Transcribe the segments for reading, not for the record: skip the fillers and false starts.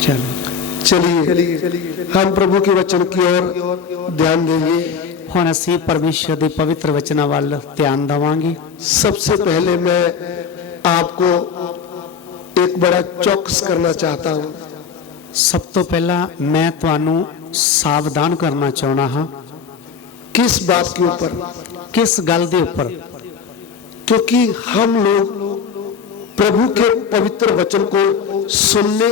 चलिए हम प्रभु के वचन की ओर ध्यान देंगे। ਹੁਣ ਅਸੀਂ ਪਰਮੇਸ਼ਰ ਦੇ ਪਵਿੱਤਰ ਵਚਨਾਂ ਵੱਲ ਧਿਆਨ ਦੇਵਾਂਗੇ। सबसे पहले मैं आपको एक बड़ा चौकस करना चाहता हूँ। ਸਭ ਤੋਂ ਪਹਿਲਾਂ ਮੈਂ ਤੁਹਾਨੂੰ ਸਾਵਧਾਨ ਕਰਨਾ ਚਾਹੁੰਦਾ ਹਾਂ। किस बात के ऊपर? किस गल दे ऊपर? क्योंकि हम लोग प्रभु के पवित्र वचन को सुनने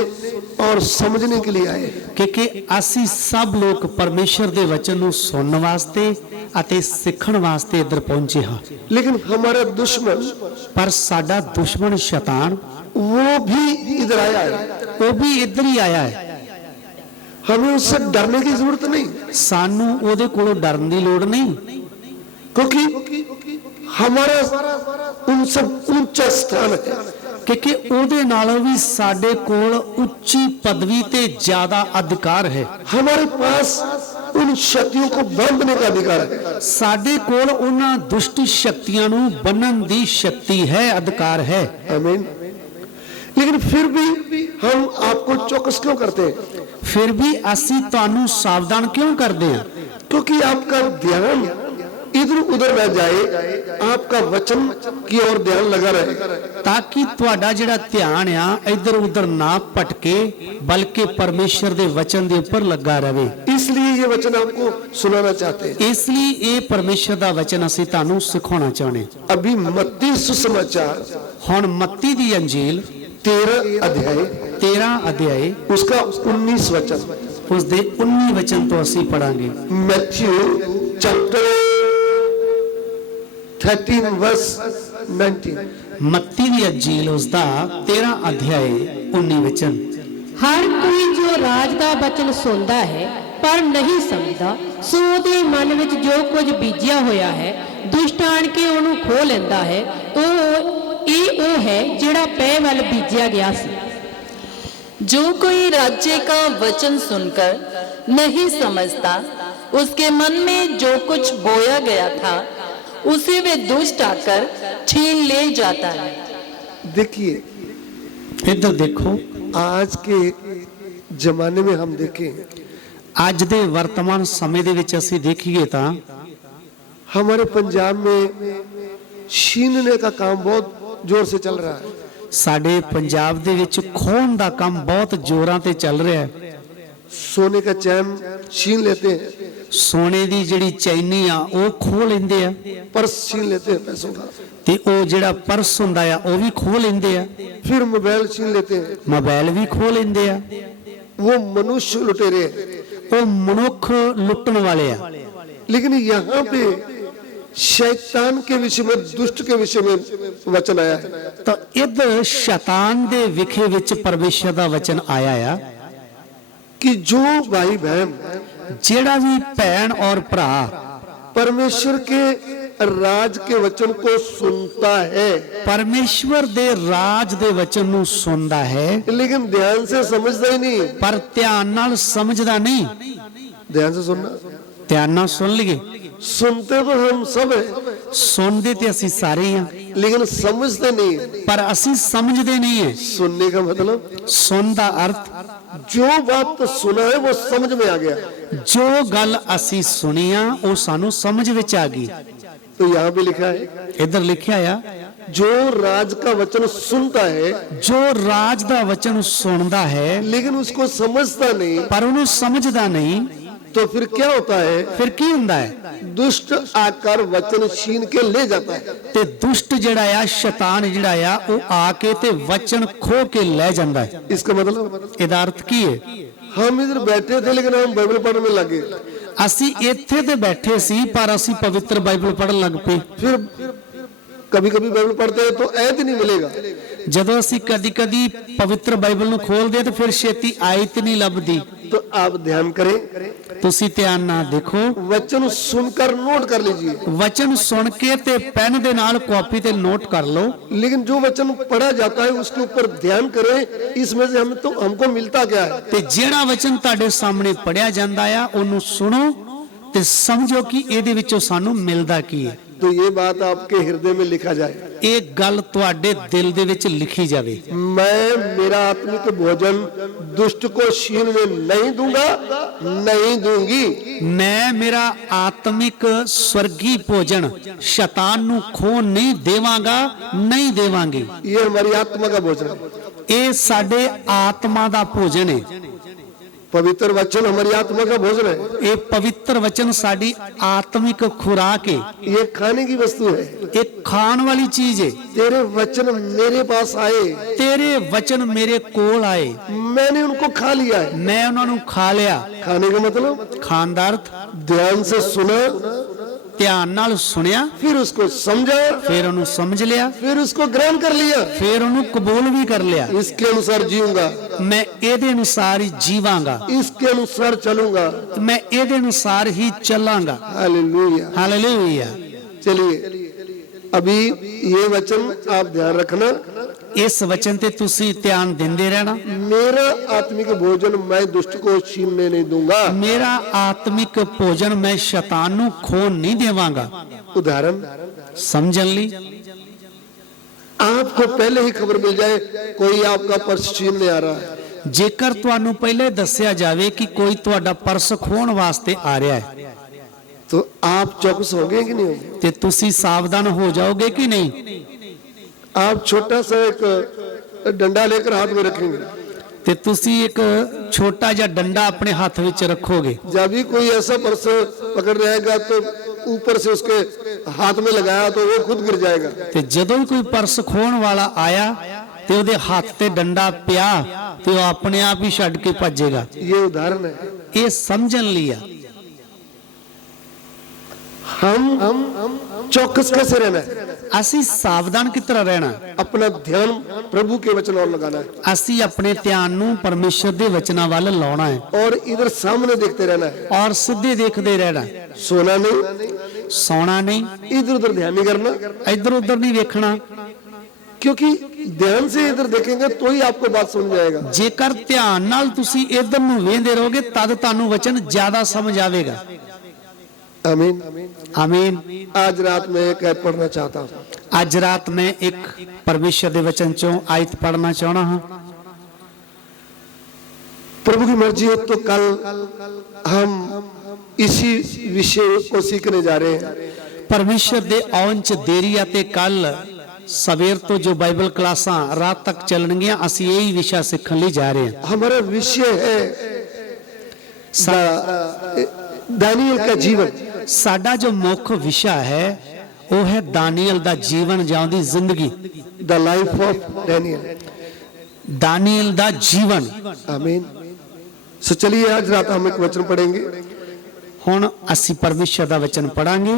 और समझने के लिए आए। क्योंकि ਅਸੀਂ ਸਭ ਲੋਕ ਪਰਮੇਸ਼ਰ ਦੇ ਵਚਨ ਨੂੰ ਸੁਣਨ ਵਾਸਤੇ ਅਤੇ ਸਿੱਖਣ ਵਾਸਤੇ ਇੱਧਰ ਪਹੁੰਚੇ ਹਾਂ। लेकिन हमारा दुश्मन, ਪਰ ਸਾਡਾ ਦੁਸ਼ਮਣ ਸ਼ੈਤਾਨ वो भी इधर आया है। ਉਹ ਵੀ ਇੱਧਰ ਹੀ ਆਇਆ ਹੈ। हमें उससे डरने की जरूरत नहीं, ਸਾਨੂੰ ਉਹਦੇ ਕੋਲੋਂ ਡਰਨ ਦੀ ਲੋੜ ਨਹੀਂ, क्योंकि हमारा उनसे ऊंचा स्थान है। क्योंकि ਉਹਦੇ ਨਾਲੋਂ ਵੀ ਸਾਡੇ ਕੋਲ ਉੱਚੀ ਪਦਵੀ ਤੇ ਜ਼ਿਆਦਾ ਅਧਿਕਾਰ ਹੈ। हमारे पास उन शक्तियों को बांधने का अधिकार है। ਸਾਡੇ ਕੋਲ ਉਹਨਾਂ ਦੁਸ਼ਟ ਸ਼ਕਤੀਆਂ ਨੂੰ ਬੰਨਣ ਦੀ ਸ਼ਕਤੀ ਹੈ, ਅਧਿਕਾਰ ਹੈ। आमीन। लेकिन फिर भी हम आपको चौकस क्यों करते हैं? ਫਿਰ ਵੀ ਅਸੀਂ ਤੁਹਾਨੂੰ ਸਾਵਧਾਨ ਕਿਉਂ ਕਰਦੇ ਹਾਂ? क्योंकि आपका ध्यान इधर उधर न जाए, आपका वचन की ओर ध्यान लगा रहे, ਤਾਂ ਕਿ ਤੁਹਾਡਾ ਜਿਹੜਾ ਧਿਆਨ ਆ ਇੱਧਰ ਉੱਧਰ ਨਾ ਭਟਕੇ, ਬਲਕਿ ਪਰਮੇਸ਼ਰ ਦੇ ਵਚਨ ਦੇ ਉੱਪਰ ਲੱਗਾ ਰਹੇ। इसलिए ये वचन आपको सुनाना चाहते हैं। ਇਸ ਲਈ ਇਹ ਪਰਮੇਸ਼ਰ ਦਾ ਵਚਨ ਅਸੀਂ ਤੁਹਾਨੂੰ ਸਿਖਾਉਣਾ ਚਾਹੁੰਦੇ ਹਾਂ। अभी मत्ती सुसमाचार ਹੁਣ ਮੱਤੀ ਦੀ ਅੰਜੀਲ 13 अध्याय 13 ਅਧਿਆਏ उसका 19 वचन, ਉਸ ਦੇ 19 ਵਚਨ ਤੋਂ ਅਸੀਂ ਪੜਾਂਗੇ। Matthew chapter 13 verse 19। ਮੱਤੀ ਦੀ ਅੰਜੀਲ ਉਸ ਦਾ 13 ਅਧਿਆਏ 19 ਵਚਨ। ਹਰ ਕੋਈ ਜੋ ਰਾਜ ਦਾ ਬਚਨ ਸੁਣਦਾ ਹੈ ਪਰ ਨਹੀਂ ਸਮਝਦਾ, ਸੋ ਉਹਦੇ ਮਨ ਵਿੱਚ ਜੋ ਕੁਝ ਬੀਜਿਆ ਹੋਇਆ ਹੈ ਦੁਸ਼ਟ ਆਣ ਕੇ ਉਹਨੂੰ ਖੋਹ ਲੈਂਦਾ ਹੈ। ਉਹ ਹੈ ਜਿਹੜਾ ਪੈ ਵੱਲ ਬੀਜਿਆ ਗਿਆ ਸੀ। जो कोई राज्य का वचन सुनकर नहीं समझता, उसके मन में जो कुछ बोया गया था उसे वे दुष्ट आकर छीन ले जाता है। देखिए, ਇੱਧਰ ਦੇਖੋ, आज के जमाने में हम देखें, ਅੱਜ ਦੇ ਵਰਤਮਾਨ ਸਮੇਂ ਦੇ ਵਿੱਚ ਅਸੀਂ ਦੇਖੀਏ ਤਾਂ हमारे पंजाब में छीनने का काम बहुत जोर से चल रहा है। ਸਾਡੇ ਪੰਜਾਬ ਦੇ ਵਿੱਚ ਖੋਹਣ ਦਾ ਕੰਮ ਬਹੁਤ ਜ਼ੋਰਾਂ ਤੇ ਚੱਲ ਰਿਹਾ ਹੈ। सोने का चैन छीन लेते हैं, ਸੋਨੇ ਦੀ ਜਿਹੜੀ ਚੈਨੀ ਆ ਉਹ ਖੋਹ ਲੈਂਦੇ ਆ, पर्स छीन लेते हैं पैसों का, ਤੇ ਉਹ ਜਿਹੜਾ ਪਰਸ ਹੁੰਦਾ ਆ ਉਹ ਵੀ ਖੋਹ ਲੈਂਦੇ ਆ, फिर मोबाइल छीन लेते हैं। ਮੋਬਾਈਲ ਵੀ ਖੋਹ ਲੈਂਦੇ ਆ। वो मनुष्य लुटेरे हैं। ਉਹ ਮਨੁੱਖ ਲੁੱਟਣ ਵਾਲੇ ਆ। लेकिन यहाँ पे शैतान के विषय में, दुष्ट के विषय में वचन आया है। ਤਾਂ ਇੱਧਰ ਸ਼ੈਤਾਨ ਦੇ ਵਿਖੇ ਵਿੱਚ ਪਰਮੇਸ਼ਰ ਦਾ ਵਚਨ ਆਇਆ ਆ कि जो भाई बहन ਜਿਹੜਾ ਵੀ ਭੈਣ ਔਰ ਭਰਾ परमेश्वर के राज के वचन को सुनता है, ਪਰਮੇਸ਼ਵਰ ਦੇ ਰਾਜ ਦੇ ਵਚਨ ਨੂੰ ਸੁਣਦਾ ਹੈ, लेकिन ध्यान से समझता ही नहीं। ਪਰ ਧਿਆਨ ਨਾਲ ਸਮਝਦਾ ਨਹੀਂ। ध्यान से सुनना, ਧਿਆਨ ਨਾਲ ਸੁਣ ਲਈਏ, सुनते तो हम सब है, ਸੁਣਦੇ ਤੇ ਅਸੀਂ ਸਾਰੇ ਆ, लेकिन समझते नहीं है। ਪਰ ਅਸੀਂ ਸਮਝਦੇ ਨਹੀਂ ਹੈ। सुनने का मतलब, ਸੁਣ ਦਾ ਅਰਥ जो बात तो सुना है वो समझ में आ गया। ਜੋ ਗੱਲ ਅਸੀਂ ਸੁਣੀ ਆ ਉਹ ਸਾਨੂੰ ਸਮਝ ਵਿੱਚ ਆ ਗਈ। तो यहाँ पे लिखा है, ਇੱਧਰ ਲਿਖਿਆ ਆ, जो राज का वचन सुनता है ਜੋ ਰਾਜ ਦਾ ਵਚਨ ਸੁਣਦਾ ਹੈ लेकिन उसको समझता नहीं, ਪਰ ਉਹਨੂੰ ਸਮਝਦਾ ਨਹੀਂ, तो फिर क्या होता है? ਫਿਰ ਕੀ ਹੁੰਦਾ ਹੈ? दुष्ट आकर वचन छीन के ले जाता है। ਤੇ ਦੁਸ਼ਟ ਜਿਹੜਾ ਆ, ਸ਼ੈਤਾਨ ਜਿਹੜਾ ਆ, ਉਹ ਆ ਕੇ ਤੇ ਵਚਨ ਖੋ ਕੇ ਲੈ ਜਾਂਦਾ ਹੈ। इसका मतलब, ਇਹਦਾ ਅਰਥ ਕੀ ਹੈ? हम इधर बैठे थे लेकिन हम बाइबल पढ़ने लगे, ਅਸੀਂ ਇੱਥੇ ਤੇ ਬੈਠੇ ਸੀ ਪਰ ਅਸੀਂ ਪਵਿੱਤਰ ਬਾਈਬਲ ਪੜ੍ਹਨ ਲੱਗ ਪਏ। फिर कभी कभी बाइबल पढ़ते हैं तो ऐद ही नहीं मिलेगा। ਜਦੋਂ ਅਸੀਂ ਕਦੀ ਕਦੀ ਪਵਿੱਤਰ ਬਾਈਬਲ ਨੂੰ ਖੋਲਦੇ ਤਾਂ ਫਿਰ ਛੇਤੀ ਆਇਤ ਨਹੀਂ ਲੱਭਦੀ। तो आप ध्यान करें, ਤੁਸੀਂ ਧਿਆਨ ਨਾਲ ਦੇਖੋ, वचन सुनकर नोट कर लीजिए। ਵਚਨ ਸੁਣ ਕੇ ਤੇ ਪੈਨ ਦੇ ਨਾਲ ਕਾਪੀ ਤੇ ਨੋਟ ਕਰ ਲਓ। लेकिन जो वचन पढ़ा जाता है उसके ऊपर ध्यान करें, इसमें से हमको मिलता क्या है। ਤੇ ਜਿਹੜਾ ਵਚਨ ਤੁਹਾਡੇ ਸਾਹਮਣੇ ਪੜਿਆ ਜਾਂਦਾ ਆ ਉਹਨੂੰ ਸੁਣੋ ਤੇ ਸਮਝੋ ਕਿ ਇਹਦੇ ਵਿੱਚੋਂ ਸਾਨੂੰ ਮਿਲਦਾ ਕੀ ਹੈ। तो ये बात आपके हृदय में लिखा जाए, ਇਹ ਗੱਲ ਤੁਹਾਡੇ ਦਿਲ ਦੇ ਵਿੱਚ ਲਿਖੀ ਜਾਵੇ। मैं मेरा आत्मिक भोजन दुष्ट को छीनने नहीं दूंगा, नहीं दूंगी। ਮੈਂ ਮੇਰਾ ਆਤਮਿਕ ਸਵਰਗੀ ਭੋਜਨ ਸ਼ੈਤਾਨ ਨੂੰ ਖੋਣ ਨਹੀਂ ਦੇਵਾਂਗਾ, ਨਹੀਂ ਦੇਵਾਂਗੀ। ये हमारी आत्मा का भोजन है। ਇਹ ਸਾਡੇ ਆਤਮਾ ਦਾ ਭੋਜਨ ਹੈ। पवित्र वचन हमारी आत्मा का भोजन है। ਇਹ ਪਵਿੱਤਰ ਵਚਨ ਸਾਡੀ ਆਤਮਿਕ ਖੁਰਾਕ ਹੈ। ये खाने की वस्तु है। ਇਹ ਖਾਣ ਵਾਲੀ ਚੀਜ਼ ਹੈ। तेरे वचन मेरे पास आए, ਤੇਰੇ ਵਚਨ ਮੇਰੇ ਕੋਲ ਆਏ, मैंने उनको खा लिया है। ਮੈਂ ਉਹਨਾਂ ਨੂੰ ਖਾ ਲਿਆ। खाने का मतलब ਖਾਣ ਦਾ ਅਰਥ ध्यान से सुना, ਧਿਆਨ ਨਾਲ ਸੁਣਿਆ, फिर उसको समझा, ਫਿਰ ਉਹਨੂੰ ਸਮਝ ਲਿਆ, फिर उसको ग्रहण कर लिया। ਫਿਰ ਉਹਨੂੰ ਕਬੂਲ ਵੀ ਕਰ ਲਿਆ। इसके अनुसार जीऊंगा, ਮੈਂ ਇਹਦੇ ਅਨੁਸਾਰ ਹੀ ਜੀਵਾਂਗਾ, इसके अनुसार चलूंगा। ਮੈਂ ਇਹਦੇ ਅਨੁਸਾਰ ਹੀ ਚੱਲਾਂਗਾ। हालेलुया। ਹਾਲੇਲੂਇਆ। चलिए अभी ये वचन आप ध्यान रखना, ਇਸ ਵਚਨ ਤੇ ਤੁਸੀਂ ਧਿਆਨ ਦਿੰਦੇ ਰਹਿਣਾ। मेरा आत्मिक भोजन मैं दुष्ट को छीनने नहीं दूंगा। ਮੇਰਾ ਆਤਮਿਕ ਭੋਜਨ ਮੈਂ ਸ਼ੈਤਾਨ ਨੂੰ ਖੋਣ ਨਹੀਂ ਦੇਵਾਂਗਾ। उदाहरण, ਸਮਝਣ ਲਈ आपको पहले ही खबर मिल जाए कोई आपका पर्स छीनने आ रहा है, ਜੇਕਰ ਤੁਹਾਨੂੰ ਪਹਿਲੇ ਦੱਸਿਆ ਜਾਵੇ ਕਿ ਕੋਈ ਤੁਹਾਡਾ ਪਰਸ ਖੋਣ ਵਾਸਤੇ ਆ ਰਿਹਾ ਹੈ तो आप चौकस होंगे कि नहीं होंगे? ਤੇ ਤੁਸੀਂ ਸਾਵਧਾਨ ਹੋ ਜਾਓਗੇ ਕਿ नहीं? आप छोटा सा एक डंडा लेकर हाथ में रखेंगे। ਤੇ ਤੁਸੀਂ ਇੱਕ ਛੋਟਾ ਜਿਹਾ ਡੰਡਾ ਆਪਣੇ ਹੱਥ ਵਿੱਚ ਰੱਖੋਗੇ। जब भी कोई ऐसा पर्स पकड़ रहेगा तो ऊपर से उसके हाथ में लगाया तो वो खुद गिर जाएगा। ਤੇ ਜਦੋਂ ਵੀ ਕੋਈ ਪਰਸ ਖੋਣ ਵਾਲਾ ਆਇਆ ਤੇ ਉਹਦੇ ਹੱਥ ਤੇ ਡੰਡਾ ਪਿਆ ਤੇ ਉਹ ਆਪਣੇ ਆਪ ਹੀ ਛੱਡ ਕੇ ਭੱਜੇਗਾ। ये उदाहरण है। ਇਹ ਸਮਝਣ ਲਈ ਆ। हम चौकस कैसे रहना है? ਅਸੀਂ ਸਾਵਧਾਨ ਕਿਸ ਤਰ੍ਹਾਂ ਰਹਿਣਾ? अपना ध्यान प्रभु के वचन और लगाना है ਅਸੀਂ ਆਪਣੇ ਧਿਆਨ ਨੂੰ ਪਰਮੇਸ਼ਰ ਦੇ ਵਚਨਾਂ ਵੱਲ ਲਾਉਣਾ ਹੈ और इधर सामने देखते रहना है। ਔਰ ਸਿੱਧੇ ਦੇਖਦੇ ਰਹਿਣਾ। सोना नहीं, ਸੌਣਾ ਨਹੀਂ, इधर उधर ध्यान नहीं करना, ਇੱਧਰ ਉੱਧਰ ਨਹੀਂ ਵੇਖਣਾ। क्योंकि ध्यान से इधर देखेंगे तो ही आपको बात समझ जाएगा। ਜੇਕਰ ਧਿਆਨ ਨਾਲ ਤੁਸੀਂ ਇੱਧਰ ਨੂੰ ਵੇਖਦੇ ਰਹੋਗੇ ਤਦ ਤੁਹਾਨੂੰ ਵਚਨ ਜ਼ਿਆਦਾ ਸਮਝ ਆਵੇਗਾ। आमीन। ਆਮੀਨ। आज रात में एक ऐप पढ़ना चाहता हूँ। ਅੱਜ ਰਾਤ ਮੈਂ ਇੱਕ ਪਰਮੇਸ਼ਰ ਦੇ ਵਚਨ ਚੋਂ ਆਇਤ ਪੜ੍ਹਨਾ ਚਾਹਣਾ ਹਾਂ। प्रभु की मर्जी है तो कल हम इसी विषय को सीखने जा रहे हैं। ਪਰਮੇਸ਼ਰ ਦੇ ਆਉਣ ਚ ਦੇਰੀ ਆ ਤੇ ਕੱਲ ਸਵੇਰ ਤੋਂ ਜੋ ਬਾਈਬਲ ਕਲਾਸਾਂ ਰਾਤ ਤੱਕ ਚੱਲਣਗੀਆਂ ਅਸੀਂ ਇਹੀ ਵਿਸ਼ਾ ਸਿੱਖਣ ਲਈ ਜਾ ਰਹੇ ਹਾਂ। हमारा विषय है दानियल का जीवन। ਸਾਡਾ ਜੋ ਮੁੱਖ ਵਿਸ਼ਾ ਹੈ ਉਹ ਹੈ ਦਾਨੀਏਲ ਦਾ ਜੀਵਨ ਜਾਂ ਉਹਦੀ ਜ਼ਿੰਦਗੀ। The life of Daniel. ਦਾਨੀਏਲ ਦਾ ਜੀਵਨ। आमीन। सो चलिए आज रात हम एक वचन पढ़ेंगे। ਹੁਣ ਅਸੀਂ ਪਰਮੇਸ਼ਰ ਦਾ ਵਚਨ ਪੜਾਂਗੇ।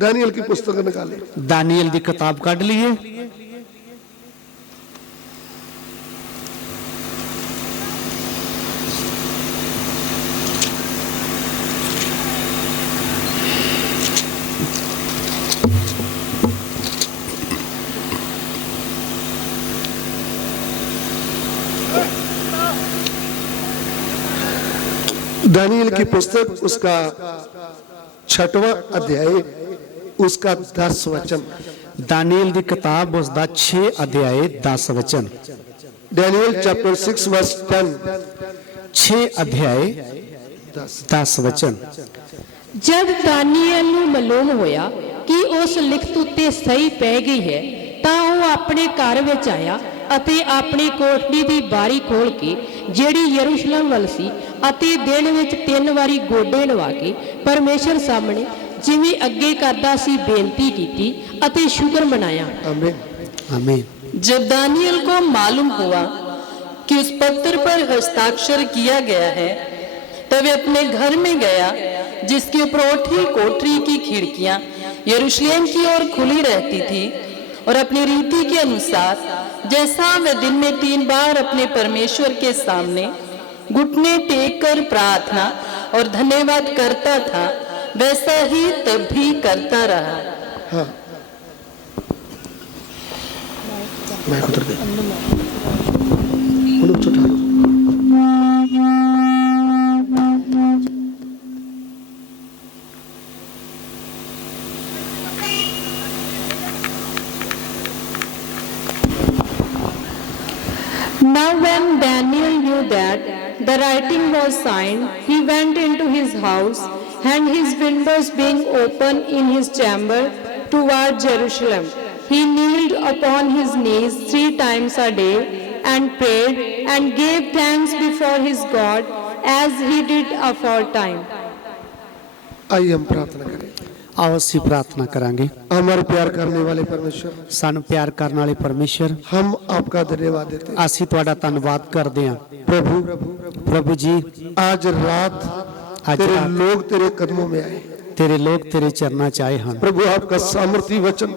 दानियल की पुस्तक निकालें। ਦਾਨੀਏਲ ਦੀ ਕਿਤਾਬ ਕੱਢ ਲਈਏ। दानियल की पुस्तक उसका 6वां अध्याय उसका 10 वचन। ਦਾਨੀਏਲ ਦੀ ਕਿਤਾਬ ਉਸ ਦਾ 6 ਅਧਿਆਏ 10 ਵਚਨ। Daniel chapter 6 verse 10। 6 ਅਧਿਆਏ 10 ਵਚਨ। ਜਦ ਦਾਨੀਏਲ ਨੂੰ ਮਾਲੂਮ ਹੋਇਆ ਕਿ ਉਸ ਲਿਖਤ ਉੱਤੇ ਸਹੀ ਪੈ ਗਈ ਹੈ ਤਾਂ ਉਹ ਆਪਣੇ ਘਰ ਵਿੱਚ ਆਇਆ ਅਤੇ ਆਪਣੀ ਕੋਠੜੀ ਦੀ ਬਾਰੀ ਖੋਲ ਕੇ ਜਿਹੜੀ ਯਰੂਸ਼ਲਮ ਵੱਲ ਸੀ ਅਤੇ ਦਿਨ ਵਿੱਚ 3 ਵਾਰੀ ਗੋਡੇ ਨਵਾ ਕੇ ਪਰਮੇਸ਼ਰ ਸਾਹਮਣੇ ਜਿਵੇਂ ਅੱਗੇ ਕਰਦਾ ਸੀ ਬੇਨਤੀ ਕੀਤੀ ਅਤੇ ਸ਼ੁਕਰ ਮਨਾਇਆ। आमीन। ਆਮੀਨ। जब दानियल को मालूम हुआ कि उस पत्र पर हस्ताक्षर किया गया है तब वे अपने घर में गया जिसकी उपरोठी कोठरी की खिड़कियां यरूशलेम की ओर खुली रहती थी और अपनी रीति के अनुसार जैसा वह दिन में 3 बार अपने परमेश्वर के सामने घुटने टेक कर प्रार्थना और धन्यवाद करता था वैसा ही तब भी करता रहा। हाँ, मैं उतर गया। उनको उठा लो। the writing was signed, he went into his house, and his windows being open in his chamber toward Jerusalem, he kneeled upon his knees 3 times a day and prayed and gave thanks before his God as he did aforetime. आइए हम प्रार्थना करें। ਆਓ ਅਸੀਂ ਪ੍ਰਾਰਥਨਾ ਕਰਾਂਗੇ। हमारे प्यार करने वाले परमेश्वर, ਸਾਨੂੰ ਪਿਆਰ ਕਰਨ ਵਾਲੇ ਪਰਮੇਸ਼ਰ, हम आपका धन्यवाद देते हैं। ਅਸੀਂ ਤੁਹਾਡਾ ਧੰਨਵਾਦ ਕਰਦੇ ਹਾਂ। प्रभु, ਪ੍ਰਭੂ ਜੀ, आज रात आज तेरे रात लोग तेरे कदमों में आए। ਤੇਰੇ ਲੋਕ ਤੇਰੇ ਚਰਨਾਂ 'ਚ ਆਏ ਹਨ। प्रभु, आपका सामर्थी वचन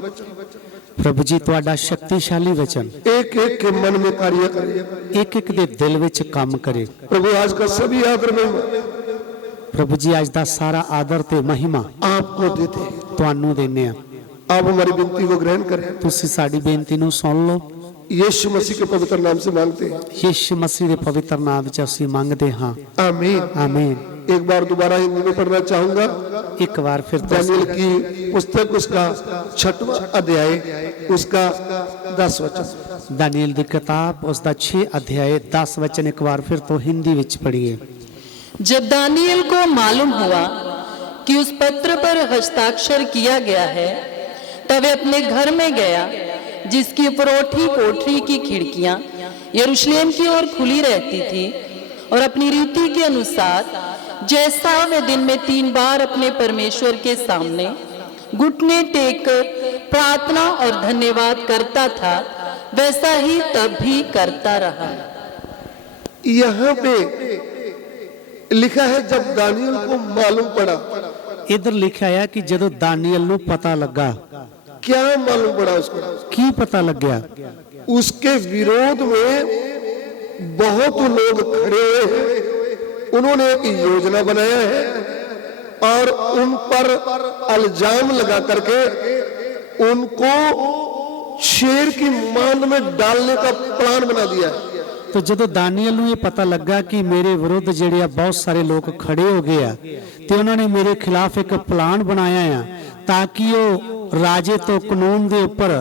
ਪ੍ਰਭੂ ਜੀ, ਤੁਹਾਡਾ ਸ਼ਕਤੀਸ਼ਾਲੀ ਵਚਨ एक एक के मन में कार्य करे। ਇੱਕ ਇੱਕ ਦੇ ਦਿਲ ਵਿੱਚ ਕੰਮ ਕਰੇ। प्रभु, आज का सभी आदर में ਪ੍ਰਭੂ ਜੀ, ਅੱਜ ਦਾ ਸਾਰਾ ਆਦਰ ਤੇ ਮਹਿਮਾ आपको देते हैं। ਤੁਹਾਨੂੰ ਦਿੰਦੇ ਹਾਂ। आप हमारी विनती को ग्रहण करें। ਤੁਸੀਂ ਸਾਡੀ ਬੇਨਤੀ ਨੂੰ ਸੁਣ ਲਓ। यीशु मसीह के पवित्र नाम से मांगते हैं, ਯਿਸੂ ਮਸੀਹ ਦੇ ਪਵਿੱਤਰ ਨਾਮ ਵਿੱਚ ਅਸੀਂ ਮੰਗਦੇ ਹਾਂ। आमीन। ਆਮੀਨ। एक बार दोबारा हिंदी में पढ़ना चाहूंगा। ਇੱਕ ਵਾਰ ਫਿਰ ਤੋਂ दानियल की पुस्तक, उसका 6वां अध्याय, उसका 10 वचन। दानियल ਦੀ ਕਿਤਾਬ ਉਸ ਦਾ 6 ਅਧਿਆਇ 10 ਵਚਨ ਇੱਕ ਵਾਰ ਫਿਰ ਤੋਂ ਹਿੰਦੀ ਵਿੱਚ ਪੜ੍ਹੀਏ। जब दानियल को मालूम हुआ कि उस पत्र पर हस्ताक्षर किया गया है, तब वह अपने घर में गया, जिसकी उपरोठी कोठरी की खिड़कियां यरूशलेम की ओर खुली रहती थी, और अपनी रीति के अनुसार जैसा वह दिन में 3 बार अपने परमेश्वर के सामने घुटने टेक कर प्रार्थना और धन्यवाद करता था, वैसा ही तब भी करता रहा। यहाँ पे लिखा है, जब दानियल को मालूम पड़ा। ਇਧਰ ਲਿਖਿਆ ਆ ਕਿ ਜਦੋਂ ਦਾਨੀਏਲ ਨੂੰ ਪਤਾ ਲੱਗਾ। क्या मालूम पड़ा उसको? ਕੀ ਪਤਾ ਲੱਗਿਆ? उसके विरोध में बहुत लोग खड़े हुए हैं। उन्होंने एक योजना बनाया है और उन पर इल्जाम लगा करके उनको शेर की मांद में डालने का प्लान बना दिया है। तो ਜਦੋਂ ਦਾਨੀਏਲ ਨੂੰ ਇਹ ਪਤਾ ਲੱਗਾ ਕਿ ਮੇਰੇ ਵਿਰੁੱਧ ਜਿਹੜੇ ਆ ਬਹੁਤ ਸਾਰੇ ਲੋਕ ਖੜੇ ਹੋ ਗਏ ਆ ਤੇ ਉਹਨਾਂ ਨੇ ਮੇਰੇ ਖਿਲਾਫ ਇੱਕ ਪਲਾਨ ਬਣਾਇਆ ਆ ਤਾਂ ਕਿ ਉਹ ਰਾਜੇ ਤੋਂ ਕਾਨੂੰਨ ਦੇ ਉੱਪਰ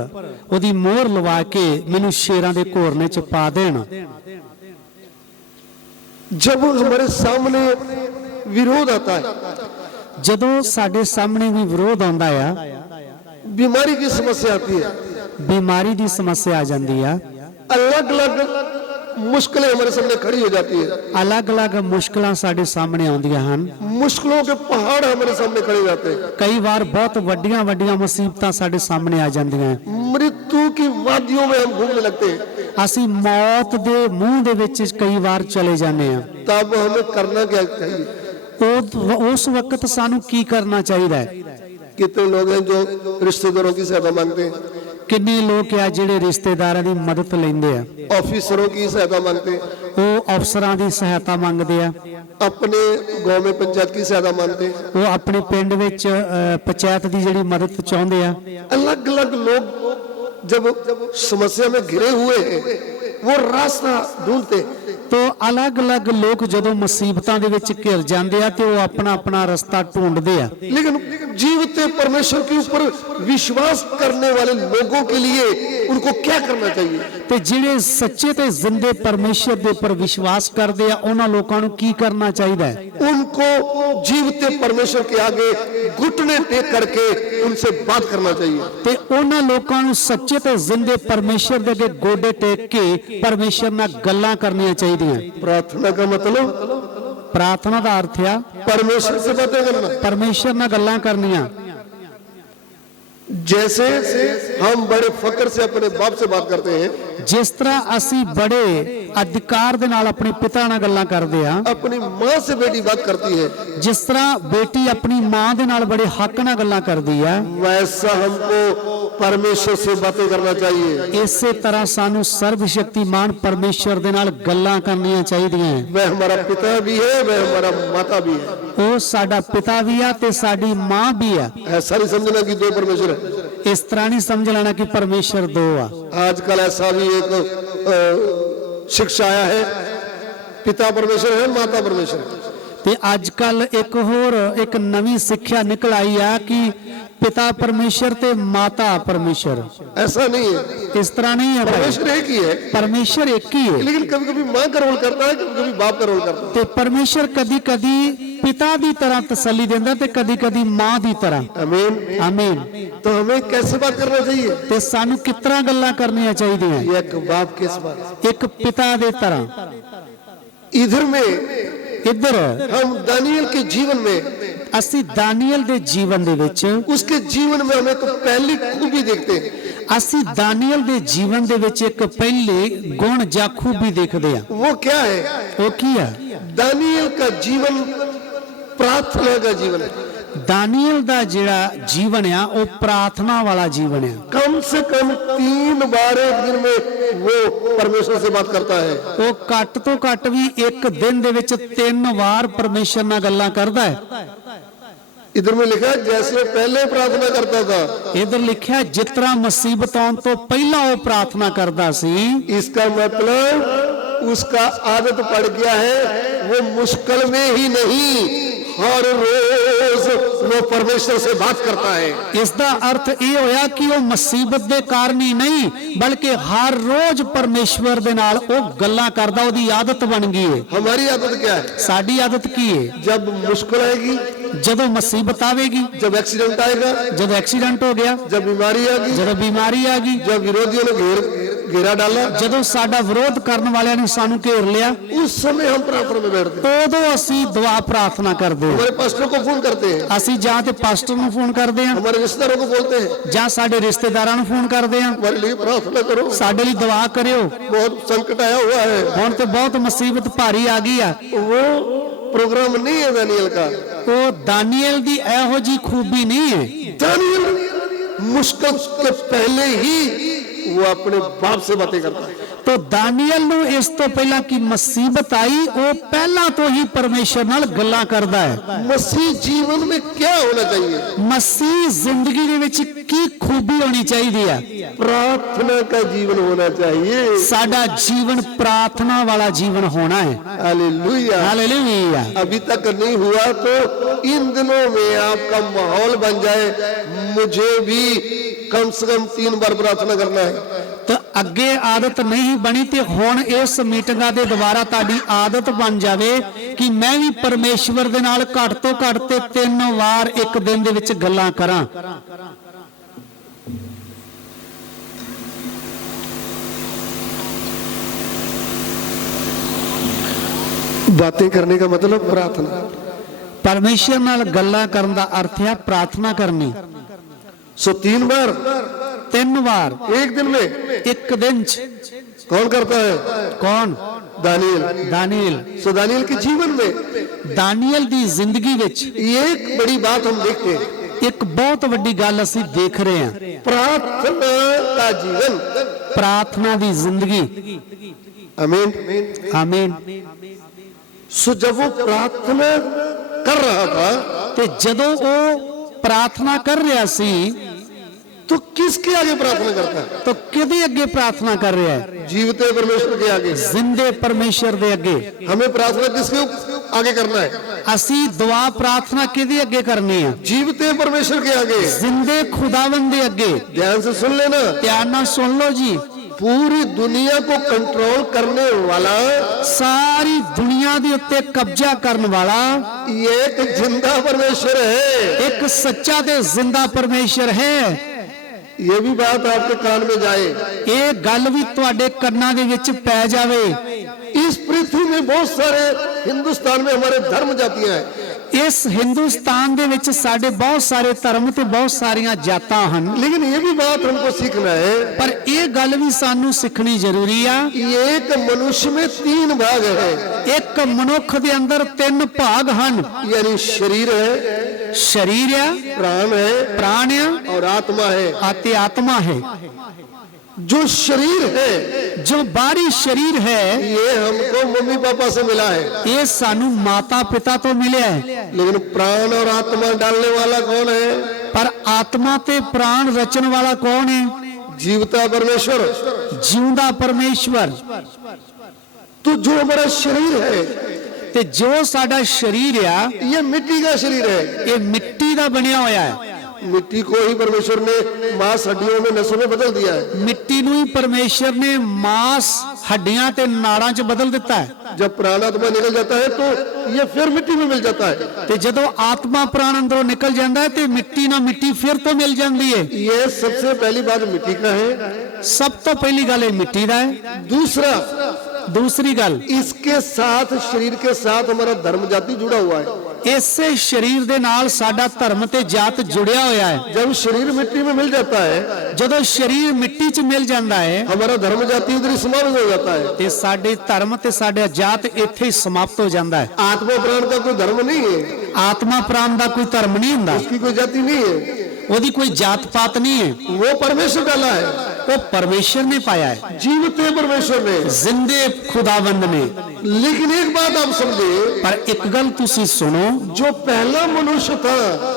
ਉਹਦੀ ਮੋਹਰ ਲਵਾ ਕੇ ਮੈਨੂੰ ਸ਼ੇਰਾਂ ਦੇ ਘੋਰਨੇ 'ਚ ਪਾ ਦੇਣ। जब हमारे सामने विरोध आता है, ਜਦੋਂ ਸਾਡੇ ਸਾਹਮਣੇ ਵੀ ਵਿਰੋਧ ਆਉਂਦਾ ਆ, बीमारी की समस्या आती है, ਬਿਮਾਰੀ ਦੀ ਸਮੱਸਿਆ ਆ ਜਾਂਦੀ ਆ, अलग अलग मुश्किलें हमारे सामने खड़ी हो जाती है, ਅਲੱਗ-ਅਲੱਗ ਮੁਸ਼ਕਲਾਂ ਸਾਡੇ ਸਾਹਮਣੇ ਆਉਂਦੀਆਂ ਹਨ। मुश्किलों के पहाड़ हमारे सामने खड़े हो जाते हैं, ਕਈ ਵਾਰ ਬਹੁਤ ਵੱਡੀਆਂ-ਵੱਡੀਆਂ ਮੁਸੀਬਤਾਂ ਸਾਡੇ ਸਾਹਮਣੇ ਆ ਜਾਂਦੀਆਂ। मृत्यु की वादियों में हम घूमने लगते हैं। ਅਸੀਂ ਮੌਤ ਦੇ ਮੂੰਹ ਦੇ ਵਿੱਚ ਕਈ ਵਾਰ ਚਲੇ ਜਾਂਦੇ ਆ। तब हमें करना क्या चाहिए? ਉਸ ਵਕਤ ਸਾਨੂੰ ਕੀ ਕਰਨਾ ਚਾਹੀਦਾ ਹੈ? कितने लोग हैं जो रिश्तेदारों की सहायता मांगते हैं, ਕਿੰਨੇ ਲੋਕ ਆ ਜਿਹੜੇ ਰਿਸ਼ਤੇਦਾਰਾਂ ਦੀ ਮਦਦ ਲੈਂਦੇ ਆ, ऑफिसरों की सहायता मांगते हैं, ਉਹ ਅਫਸਰਾਂ ਦੀ ਸਹਾਇਤਾ ਮੰਗਦੇ ਆ, अपने गांव में पंचायत की सहायता मांगते हैं। ਉਹ ਆਪਣੇ ਪਿੰਡ ਵਿੱਚ ਪੰਚਾਇਤ ਦੀ ਜਿਹੜੀ ਮਦਦ ਚਾਹੁੰਦੇ ਆ। अलग अलग लोग जब समस्या में घिरे हुए हैं, वो रास्ता ढूंढते हैं। तो अलग-अलग लोग ਜਦੋਂ ਮੁਸੀਬਤਾਂ ਦੇ ਵਿੱਚ ਘਿਰ ਜਾਂਦੇ ਆ ਤੇ ਉਹ ਆਪਣਾ ਰਸਤਾ ਢੂੰਡਦੇ ਆ। लेकिन जीवते परमेश्वर के ऊपर विश्वास करने वाले लोगों के लिए उनको क्या करना चाहिए? ਤੇ ਜਿਹੜੇ ਸੱਚੇ ਤੇ ਜ਼ਿੰਦੇ ਪਰਮੇਸ਼ਰ ਦੇ ਉੱਪਰ ਵਿਸ਼ਵਾਸ ਕਰਦੇ ਆ ਉਹਨਾਂ ਲੋਕਾਂ ਨੂੰ ਕੀ ਕਰਨਾ ਚਾਹੀਦਾ ਹੈ? उनको जीवते परमेश्वर के आगे घुटने टेक करके उनसे बात करना चाहिए। ਤੇ ਉਹਨਾਂ ਲੋਕਾਂ ਨੂੰ ਸੱਚੇ ਤੇ ਜ਼ਿੰਦੇ ਪਰਮੇਸ਼ਰ ਦੇ ਅੱਗੇ ਗੋਡੇ ਟੇਕ ਕੇ ਪਰਮੇਸ਼ਰ ਨਾਲ ਗੱਲਾਂ ਕਰਨੀਆਂ ਚਾਹੀਦੀਆਂ। प्रार्थना का मतलब ਪ੍ਰਾਰਥਨਾ ਦਾ ਅਰਥ ਆ परमेश्वर से बातें करना। ਪਰਮੇਸ਼ਰ ਨਾਲ ਗੱਲਾਂ ਕਰਨੀਆਂ। जैसे हम बड़े फक्र से अपने बाप से बात करते हैं, ਜਿਸ ਤਰ੍ਹਾਂ ਅਸੀਂ ਬੜੇ ਅਧਿਕਾਰ ਦੇ ਨਾਲ ਆਪਣੇ ਪਿਤਾ ਨਾਲ ਗੱਲਾਂ ਕਰਦੇ ਆ, अपनी माँ से बेटी बात करती है, ਜਿਸ ਤਰ੍ਹਾਂ ਬੇਟੀ ਆਪਣੀ ਮਾਂ ਦੇ ਨਾਲ ਬੜੇ ਹੱਕ ਨਾਲ ਗੱਲਾਂ ਕਰਦੀ ਆ, वैसा हमको परमेश्वर से बातें करना चाहिए। ਇਸੇ ਤਰ੍ਹਾਂ ਸਾਨੂੰ ਸਰਬ ਸ਼ਕਤੀਮਾਨ ਪਰਮੇਸ਼ਰ ਦੇ ਨਾਲ ਗੱਲਾਂ ਕਰਨੀਆਂ ਚਾਹੀਦੀਆਂ। वह हमारा पिता भी है, वह हमारा माता भी है। ਉਹ ਸਾਡਾ ਪਿਤਾ ਵੀ ਆ ਤੇ ਸਾਡੀ ਮਾਂ ਵੀ ਆ। ऐसा नहीं समझना कि 2 परमेश्वर है। ਇਸ ਤਰ੍ਹਾਂ ਨਹੀਂ ਸਮਝ ਲੈਣਾ ਕਿ ਪਰਮੇਸ਼ਰ 2 ਆ। आजकल ऐसा भी एक शिक्षा आया है, पिता परमेश्वर है, माता परमेश्वर है। ਤੇ ਅੱਜ ਕੱਲ ਇੱਕ ਹੋਰ ਇੱਕ ਨਵੀਂ ਸਿੱਖਿਆ ਨਿਕਲ ਆਈ ਆ ਕਿ पिता परमेश्वर ते माता परमेश्वर, ऐसा नहीं है, इस तरह नहीं है भाई। परमेश्वर एक ही है, परमेश्वर एक ही है, लेकिन कभी कभी माँ का रोल करता है, कभी कभी बाप का रोल करता है। ते परमेश्वर कदी कदी पिता दी तरह तसल्ली देंदा ते कदी कदी मां दी तरह। आमीन। आमीन। तो हमें कैसे बात करना चाहिए? ते सानू किस तरह गल्लां करनियां चाहिदियां? एक बाप के समान, एक पिता दे तरह। इधर में इधर हम दानियल के जीवन में, ਅਸੀਂ दानियल दे जीवन दे विच, उसके जीवन में हमें तो पहली खूबी देखते हैं। ਅਸੀਂ दानियल दे जीवन दे विच एक पहले गुण ਜਾਂ खूबी देखदे आ। वो क्या है? ਉਹ ਕੀ ਆ? दानियल का जीवन प्रार्थना का जीवन है। दानियल ਦਾ ਜਿਹੜਾ ਜੀਵਨ ਆ ਉਹ ਪ੍ਰਾਰਥਨਾ ਵਾਲਾ ਜੀਵਨ ਆ। कम से कम 3 बार एक दिन में वो परमेश्वर से बात करता है। ਉਹ ਘੱਟ ਤੋਂ ਘੱਟ ਵੀ ਇੱਕ ਦਿਨ ਦੇ ਵਿੱਚ 3 ਵਾਰ ਪਰਮੇਸ਼ਰ ਨਾਲ ਗੱਲਾਂ ਕਰਦਾ ਹੈ। इधर में लिखा है जैसे पहले प्रार्थना करता था। इधर लिखा जिस तरह मुसीबत आउण तो पहला वो प्रार्थना करता सी। इसका मतलब उसका आदत पड़ गया है, वो मुश्किल में ही नहीं, हर रोज वो परमेश्वर से बात करता है। इसका अर्थ ये होया कि वो मुसीबत दे कारण ही नहीं, बल्कि हर रोज परमेश्वर दे नाल वो गल्लां करदा, ओदी आदत बन गई है। हमारी आदत क्या है? साडी आदत की है? जब मुश्किल आएगी, जब मुसीबत आवेगी, जब एक्सीडेंट आएगा, जब एक्सीडेंट हो गया, जब बीमारी आ गई, जब बीमारी आ गई, जब विरोधियों ने घेरा डाला, जब साडा विरोध करने वाले ने सानू घेर लिया, उस समय हम प्रार्थना में बैठते हैं। उदों असीं दुआ प्रार्थना करते हैं। हमारे पास्टर को फोन करते हैं, ਅਸੀਂ ਜਾਂ ਤੇ ਪਾਸਟਰ ਨੂੰ ਫੋਨ ਕਰਦੇ ਹਾਂ, हमारे रिश्तेदारों को बोलते हैं ਜਾਂ ਸਾਡੇ ਰਿਸ਼ਤੇਦਾਰਾਂ ਨੂੰ ਫੋਨ ਕਰਦੇ ਹਾਂ, हमारे लिए प्रार्थना करो, ਸਾਡੇ ਲਈ ਦੁਆ ਕਰਿਓ, बहुत संकट आया हुआ है। ਹੁਣ ਤੇ ਬਹੁਤ ਮੁਸੀਬਤ ਭਾਰੀ ਆ ਗਈ ਆ। वो प्रोग्राम नहीं है दानियल का। ਉਹ दानियल ਦੀ ਇਹੋ ਜੀ खूबी नहीं है। दानियल मुश्किल के पहले ही वो अपने बाप से बातें करता है। तो दानियल ਨੂੰ ਇਸ ਤੋਂ ਪਹਿਲਾਂ ਕਿ ਮੁਸੀਬਤ ਆਈ, ਉਹ ਪਹਿਲਾਂ ਤੋਂ ਹੀ ਪਰਮੇਸ਼ਰ ਨਾਲ ਗੱਲਾਂ ਕਰਦਾ ਹੈ। मसीह जीवन में क्या होना चाहिए? ਮਸੀਹ ਜ਼ਿੰਦਗੀ ਦੇ ਵਿੱਚ ਕੀ ਖੂਬੀ ਹੋਣੀ ਚਾਹੀਦੀ ਆ? प्रार्थना का जीवन होना चाहिए। ਸਾਡਾ ਜੀਵਨ ਪ੍ਰਾਰਥਨਾ ਵਾਲਾ ਜੀਵਨ ਹੋਣਾ ਹੈ। हालेलुया। हालेलुया। अभी तक नहीं हुआ तो इन दिनों में आपका माहौल बन जाए, मुझे भी कम से कम 3 बार प्रार्थना करना है। तो अगे आदत नहीं बनी तो हुण इस मीटिंगां दे द्वारा ताड़ी आदत बन जावे कि मैं भी परमेश्वर दे नाल घट तो घट ते 3 वार एक दिन दे विच गल्लां करां। बातें करने का मतलब प्रार्थना। परमेश्वर नाल गल्लां करन दा अर्थ है प्रार्थना करनी। सो 3 बार 3 वार एक दिन में, एक दिन च। कौन करता है? कौन? दानियल। दानियल। सो दानियल के जीवन में, दानियल दी जिंदगी विच एक बड़ी बात हम देखते हैं, एक बहुत वड्डी गल असीं देख रहे हैं, प्रार्थना का जीवन, प्रार्थना दी जिंदगी। आमीन। आमीन। सो जब वो प्रार्थना कर रहा था, ते जदों वो प्रार्थना कर रहा सी तो किसके आगे प्रार्थना करता है? तो किदे अगे प्रार्थना कर रहा है? जीवते परमेश्वर के आगे। जिंदे परमेश्वर दे अगे। हमें प्रार्थना किसके आगे करना है? असी दुआ प्रार्थना किदे अगे करनी है? जीवते परमेश्वर के आगे, जिंदे खुदावंद दे अगे। ध्यान से सुन लेना, ध्यान नाल सुन लो जी। पूरी दुनिया को कंट्रोल करने वाला, सारी दुनिया दे उत्ते कब्जा करने वाला एक जिंदा परमेश्वर है। एक सच्चा ते जिंदा परमेश्वर है। ये भी बात आपके कान में जाए, ये गल भी तुहाडे कन्नां दे विच पै जावे। इस पृथ्वी में बहुत सारे, हिंदुस्तान में हमारे धर्म जातियां हैं, इस हिंदुस्तान दे विच साडे बहुत सारे धर्म ते बहुत सारियां जातां हन, लेकिन ये भी बात हमको सीखना है, पर यह गल भी सानू सीखनी जरूरी आ। एक मनुष्य में 3 भाग है। एक मनुख दे अंदर 3 भाग हन, यानी शरीर है, शरीर है, प्राण है, प्राण है और आत्मा है। आते आत्मा है। जो शरीर है, जो बाहरी शरीर है, ये हमको मम्मी पापा से मिला है, ये सानू माता पिता तो मिले है, लेकिन प्राण और आत्मा डालने वाला कौन है? पर आत्मा ते प्राण रचन वाला कौन है? जीवता परमेश्वर, जिंदा परमेश्वर। तो जो हमारा शरीर है, ते जो साडा शरीर है, ये मिट्टी का शरीर है, ये मिट्टी दा बनिया होया है। मिट्टी को ही परमेश्वर ने मांस हड्डियों में नसों में बदल दिया है। ਮਿੱਟੀ ਨੂੰ ਹੀ ਪਰਮੇਸ਼ਰ ਨੇ ਮਾंस ਹੱਡੀਆਂ ਤੇ ਨਾੜਾਂ 'ਚ ਬਦਲ ਦਿੱਤਾ ਹੈ। जब प्राण आत्मा निकल जाता है तो ये फिर मिट्टी में मिल जाता है। ਤੇ ਜਦੋਂ ਆਤਮਾ ਪ੍ਰਾਣ ਅੰਦਰੋਂ ਨਿਕਲ ਜਾਂਦਾ ਹੈ ਤੇ ਮਿੱਟੀ ਨਾਲ ਮਿੱਟੀ ਫਿਰ ਤੋਂ ਮਿਲ ਜਾਂਦੀ ਹੈ। ये सबसे पहली बात मिट्टी का है। ਸਭ ਤੋਂ ਪਹਿਲੀ ਗੱਲ ਇਹ ਮਿੱਟੀ ਦਾ ਹੈ। दूसरा, ਦੂਸਰੀ ਗੱਲ इसके साथ शरीर के साथ हमारा धर्म जाति जुड़ा हुआ है। ਇਸੇ ਸਰੀਰ ਦੇ ਨਾਲ ਸਾਡਾ ਧਰਮ ਤੇ ਜਾਤ ਜੁੜਿਆ ਹੋਇਆ ਹੈ। जब शरीर मिट्टी में मिल जाता है, ਜਦੋਂ ਸਰੀਰ ਮਿੱਟੀ 'ਚ ਮਿਲ ਜਾਂਦਾ ਹੈ हमारा धर्म जाति इधर ही समाप्त हो जाता है। ਤੇ ਸਾਡੇ ਧਰਮ ਤੇ ਸਾਡਾ ਜਾਤ ਇੱਥੇ ਹੀ ਸਮਾਪਤ ਹੋ ਜਾਂਦਾ ਹੈ। आत्मा प्राण का कोई धर्म नहीं है, ਆਤਮਾ ਪ੍ਰਾਣ ਦਾ ਕੋਈ ਧਰਮ ਨਹੀਂ ਹੁੰਦਾ, उसकी कोई जाति नहीं है, ਉਹਦੀ ਕੋਈ ਜਾਤ ਪਾਤ ਨਹੀਂ ਹੈ। वो परमेश्वर डाला है। ਉਹ ਪਰਮੇਸ਼ਰ ਨੇ ਪਾਇਆ ਹੈ, जीवते परमेश्वर ने। ਜ਼ਿੰਦੇ ਖੁਦਾਵੰਦ ਨੇ। लेकिन एक बात आप समझे, ਪਰ ਇੱਕ ਗੱਲ ਤੁਸੀਂ ਸੁਣੋ, जो पहला मनुष्य था,